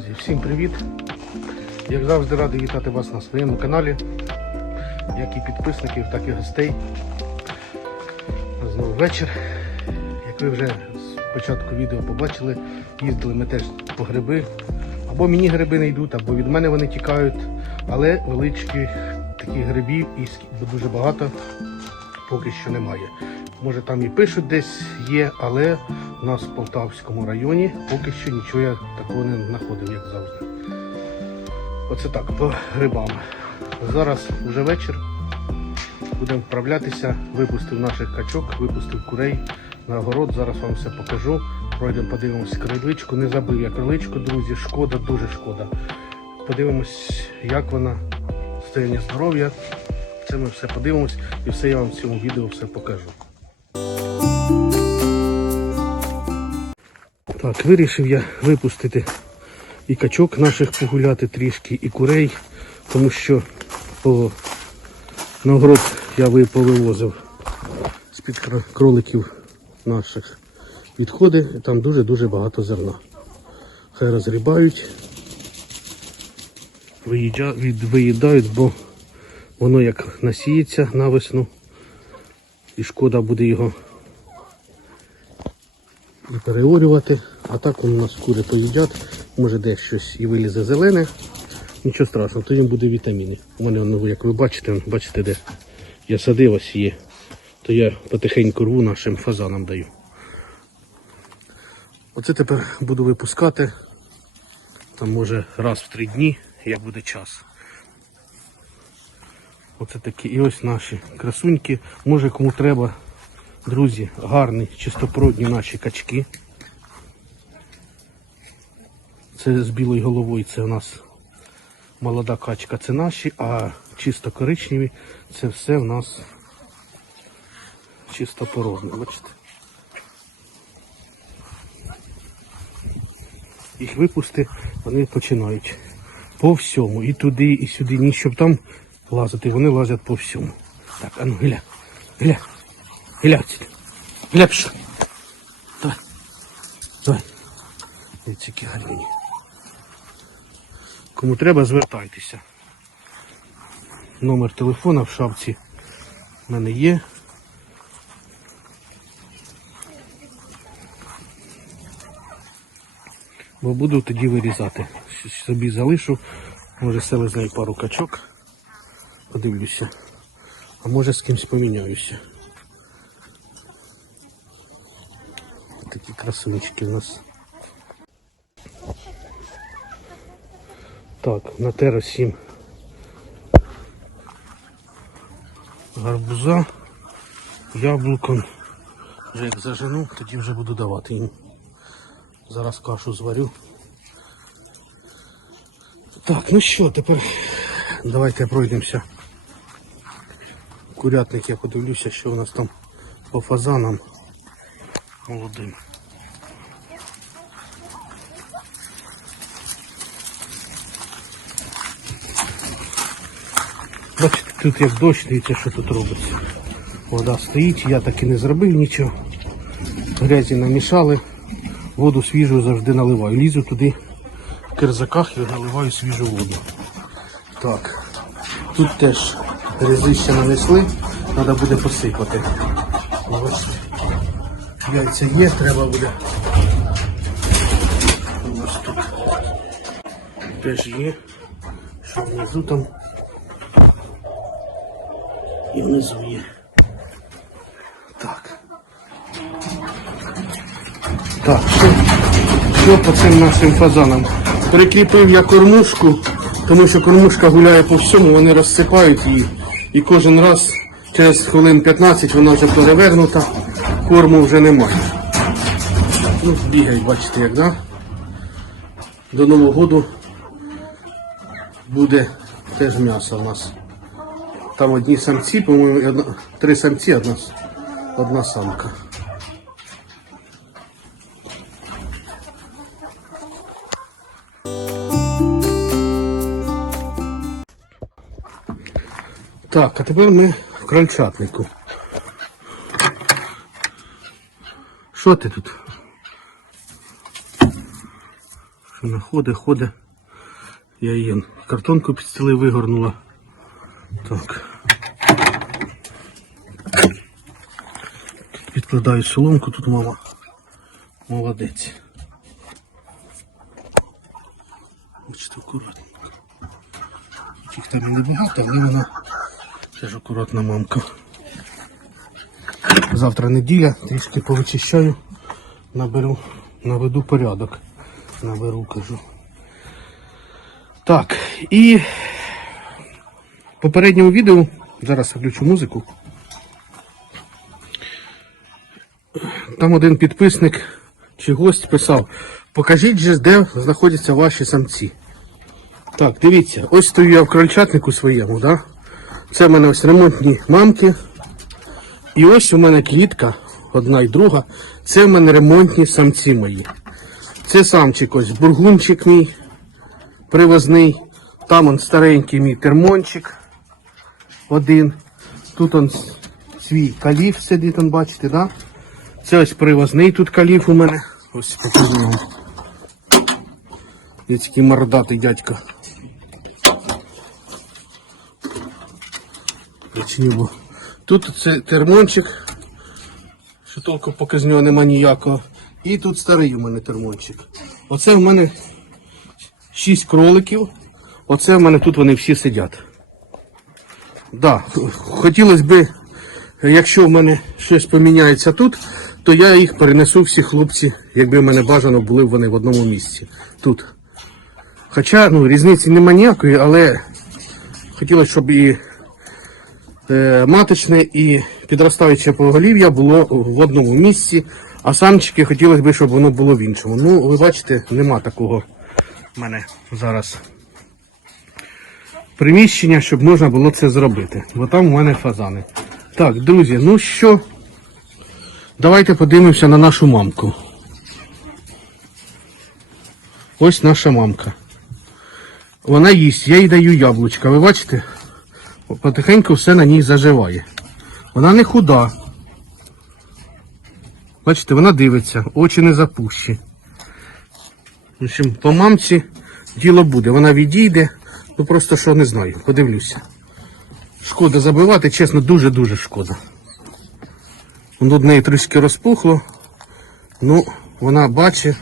Друзі, всім привіт! Як завжди радий вітати вас на своєму каналі, як і підписників, так і гостей. Знову вечір. Як ви вже з початку відео побачили, їздили ми теж по гриби. Або мені гриби не йдуть, або від мене вони тікають. Але величких таких грибів і дуже багато поки що немає. Може там і пишуть десь є, але у нас в Полтавському районі поки що нічого я такого не знаходив, як завжди. Оце так, по грибам. Зараз вже вечір. Будемо вправлятися. Випустив наших качок, випустив курей на огород. Зараз вам все покажу. Пройдемо, подивимось криличку. Не забив я криличку, друзі. Шкода, дуже шкода. Подивимось, як вона, состояння здоров'я. Це ми все подивимось і все я вам в цьому відео все покажу. Так, вирішив я випустити і качок наших погуляти трішки, і курей, тому що по на огород я ви- повивозив з-під кроликів наших відходи, там дуже-дуже багато зерна. Хай розгрібають, виїдають, бо воно як насіється на весну, і шкода буде його і переорювати. А так у нас кури поїдять, може десь щось і вилізе зелене. Нічого страшного, то їм буде вітаміни. У мене, ну, як ви бачите, бачите, де я садив ось є, то я потихеньку рву нашим фазанам даю. Оце тепер буду випускати. Там може раз в три дні, як буде час. Оце такі. І ось наші красуньки. Може кому треба, друзі, гарні, чистопородні наші качки. Це з білою головою це у нас молода качка, це наші, а чисто коричневі це все у нас чистопородне. Бачите? Їх випусти, вони починають по всьому. І туди, і сюди, ні щоб там лазити, вони лазять по всьому. Так, а ну гля, гля, гля, отсюда. гля, пішла. Давай, давай. Які гарні. Кому треба, звертайтеся. Номер телефона в шапці в мене є. Бо буду тоді вирізати. Щось Собі залишу, може селезний пару качок. Подивлюся. А може з кимсь поміняюся. Такі красунчики в нас. Так, на теру 7 гарбуза, яблуком. Вже як зажену, тоді вже буду давати їм. Зараз кашу зварю. Так, ну що, тепер давайте пройдемося. Курятник я подивлюся, що у нас там по фазанам молодим. Бачите, тут як дощ, дивіться, що тут робиться. Вода стоїть, я так і не зробив нічого. Грязі намішали, воду свіжу завжди наливаю. Лізу туди в кирзаках і наливаю свіжу воду. Так, тут теж грязище нанесли, треба буде посипати. Ось. Яйця є, треба буде. Ось тут теж є, що внизу там і внизу є. Так. Так, що, що по цим нашим фазанам? Прикріпив я кормушку, тому що кормушка гуляє по всьому, вони розсипають її. І кожен раз через хвилин 15 вона вже перевернута, корму вже немає. Ну, бігають, бачите, як, да? До Нового року буде теж м'ясо у нас. Там одні самці, по-моєму, три самці, одна, одна самка. Так, а тепер ми в крольчатнику. Що ти тут? Вона ходить, ходить. Я її картонку під стіли вигорнула. Так. Підкладаю соломку, тут мама. Молодець. Бачите, акуратненько. Їх там і небагато, але вона теж акуратна мамка. Завтра неділя, трішки повичищаю, наберу, наведу порядок. Наберу, кажу. Так, і в попередньому відео, зараз включу музику. Там один підписник чи гость писав, покажіть же, де знаходяться ваші самці. Так, дивіться, ось стою я в крольчатнику своєму, да? Це в мене ось ремонтні мамки. І ось у мене клітка, одна і друга. Це в мене ремонтні самці мої. Це самчик ось, бургунчик мій привозний. Там он старенький мій термончик один. Тут он свій каліф сидить, он, бачите, да? Це ось привозний тут каліф у мене. Ось покажу вам. Такий мордатий дядько. Почню, бо Тут це термончик, що толку поки з нього нема ніякого. І тут старий у мене термончик. Оце в мене 6 кроликів. Оце в мене тут вони всі сидять. Да, хотілося б, якщо в мене щось поміняється тут, то я їх перенесу всі хлопці, якби мене бажано були вони в одному місці. Тут. Хоча ну, різниці нема ніякої, але хотілося, щоб і е, маточне і підростаюче поголів'я було в одному місці, а самчики хотілося б, щоб воно було в іншому. Ну, ви бачите, нема такого в мене зараз приміщення, щоб можна було це зробити. Бо там у мене фазани. Так, друзі, ну що, давайте подивимося на нашу мамку. Ось наша мамка. Вона їсть, я їй даю яблучка. Ви бачите? Потихеньку все на ній заживає. Вона не худа. Бачите, вона дивиться, очі не запущі. В общем, по мамці діло буде. Вона відійде. Ну просто що не знаю, подивлюся. Шкода забивати, чесно, дуже-дуже шкода. Воно в неї трішки розпухло. Ну, вона бачить,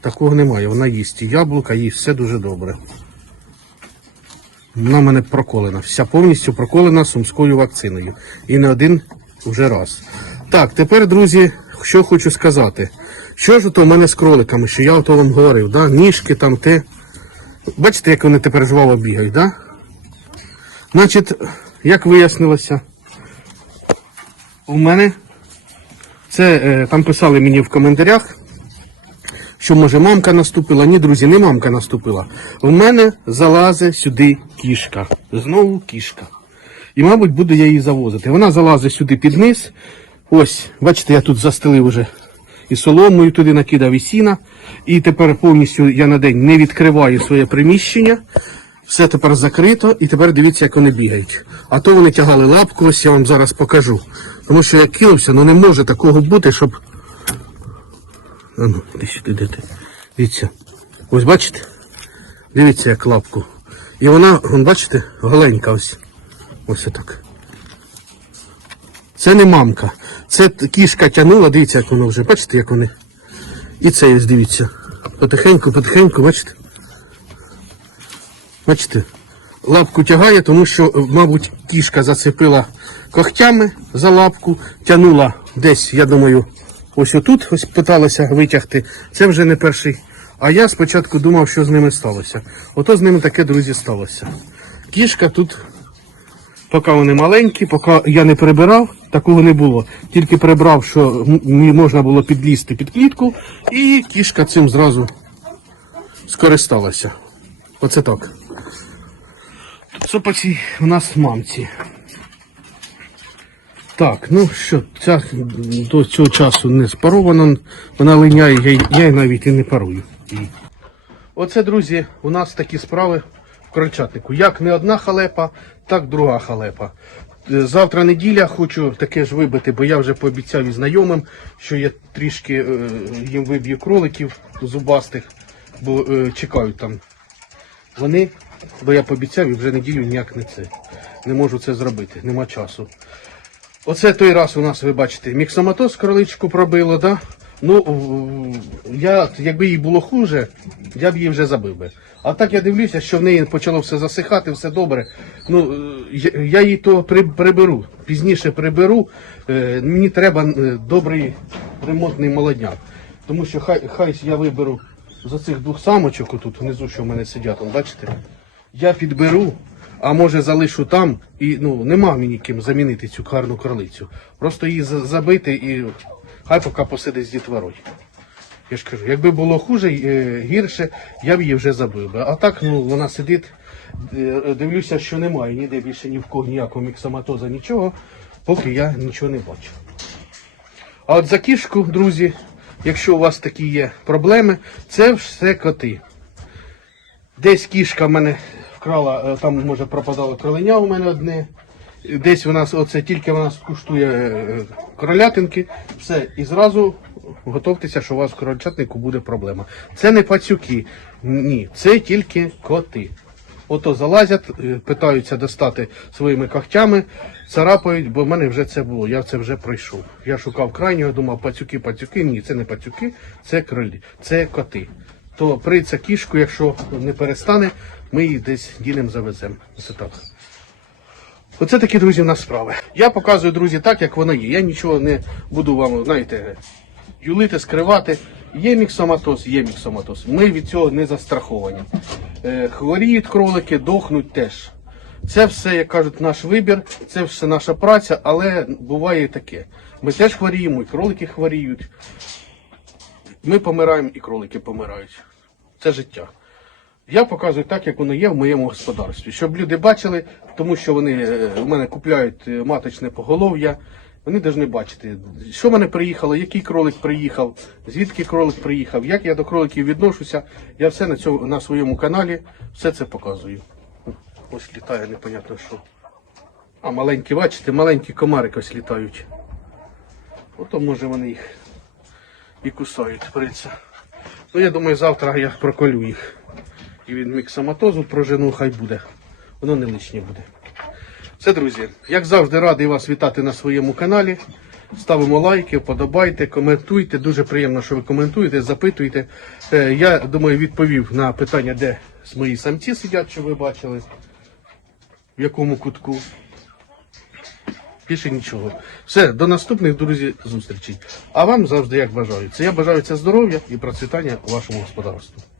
такого немає. Вона їсть і яблука, їсть все дуже добре. Вона в мене проколена. Вся повністю проколена сумською вакциною. І не один вже раз. Так, тепер, друзі, що хочу сказати. Що ж то в мене з кроликами, що я то вам говорив, да? ніжки там те. Бачите, як вони тепер жваво бігають, да? Значить, як вияснилося, у мене це е, там писали мені в коментарях, що може мамка наступила. Ні, друзі, не мамка наступила. У мене залазить сюди кішка. Знову кішка. І, мабуть, буду я її завозити. Вона залазить сюди під низ. Ось, бачите, я тут застелив уже і соломою туди накидав і сіна. І тепер повністю я на день не відкриваю своє приміщення. Все тепер закрито, і тепер дивіться, як вони бігають. А то вони тягали лапку, ось я вам зараз покажу. Тому що я кинувся, ну не може такого бути, щоб. А ну, де сюди, де ти? Дивіться. Ось бачите? Дивіться, як лапку. І вона, вон, бачите, голенька ось. Ось отак. Це не мамка. Це кішка тягнула, дивіться, як воно вже, бачите, як вони. І це ось дивіться. Потихеньку, потихеньку, бачите? Бачите? Лапку тягає, тому що, мабуть, кішка зацепила когтями за лапку, тягнула десь, я думаю, ось отут, ось питалася витягти. Це вже не перший. А я спочатку думав, що з ними сталося. Ото з ними таке, друзі, сталося. Кішка тут Поки вони маленькі, поки я не прибирав, такого не було. Тільки прибрав, що можна було підлізти під клітку, і кішка цим зразу скористалася. Оце так. Цій у нас мамці. Так, ну що, ця до цього часу не спарована, вона линяє, я, я й навіть і не парую. Оце, друзі, у нас такі справи в крольчатнику. Як не одна халепа, так друга халепа. Е, Завтра неділя, хочу таке ж вибити, бо я вже пообіцяв і знайомим, що я трішки е, їм виб'ю кроликів зубастих. бо е, чекають там. Вони, бо я пообіцяв і вже неділю ніяк не це. Не можу це зробити, нема часу. Оце той раз у нас, ви бачите, міксоматоз кроличку пробило, да? Ну, я, якби їй було хуже, я б її вже забив би. А так я дивлюся, що в неї почало все засихати, все добре. Ну, е, я, її то при, приберу, пізніше приберу. Е, мені треба е, добрий ремонтний молодняк. Тому що хай, хай я виберу з оцих двох самочок, тут внизу, що в мене сидять, бачите? Я підберу, а може залишу там, і ну нема мені ким замінити цю гарну кролицю. Просто її забити і хай поки посидить з дітворою. Я ж кажу, якби було хуже, е, гірше, я б її вже забив би. А так, ну, вона сидить, е, дивлюся, що немає ніде більше ні в кого ніякого міксоматоза, нічого, поки я нічого не бачу. А от за кішку, друзі, якщо у вас такі є проблеми, це все коти. Десь кішка в мене вкрала, е, там може пропадало кроленя у мене одне. Десь вона оце тільки вона скуштує е, кролятинки, все, і зразу готовтеся, що у вас в крольчатнику буде проблема. Це не пацюки, ні, це тільки коти. Ото залазять, е, питаються достати своїми когтями, царапають, бо в мене вже це було, я це вже пройшов. Я шукав крайнього, думав, пацюки, пацюки. Ні, це не пацюки, це кролі, це коти. То прийться кішку, якщо не перестане, ми її десь ділем завеземо. Це так. Оце такі, друзі, в нас справи. Я показую, друзі, так, як воно є. Я нічого не буду вам, знаєте, юлити, скривати. Є міксоматоз, є міксоматоз. Ми від цього не застраховані. Е, хворіють кролики, дохнуть теж. Це все, як кажуть, наш вибір, це все наша праця, але буває і таке. Ми теж хворіємо, і кролики хворіють. Ми помираємо, і кролики помирають. Це життя. Я показую так, як воно є в моєму господарстві, щоб люди бачили, тому що вони е, у мене купляють е, маточне поголов'я. Вони повинні бачити, що в мене приїхало, який кролик приїхав, звідки кролик приїхав, як я до кроликів відношуся. Я все на цьому на своєму каналі все це показую. Ось літає непонятно що. А маленькі, бачите, маленькі комарики ось літають. Ото може вони їх і кусають, приться. Ну я думаю, завтра я проколю їх. І від міксоматозу прожену, хай буде. Воно не лишнє буде. Все, друзі, як завжди, радий вас вітати на своєму каналі. Ставимо лайки, вподобайте, коментуйте. Дуже приємно, що ви коментуєте, запитуєте. Е, Я думаю, відповів на питання, де мої самці сидять, що ви бачили, в якому кутку. Більше нічого. Все, до наступних, друзі, зустрічей. А вам завжди як бажаю. Це я бажаю це здоров'я і процвітання вашому господарстві.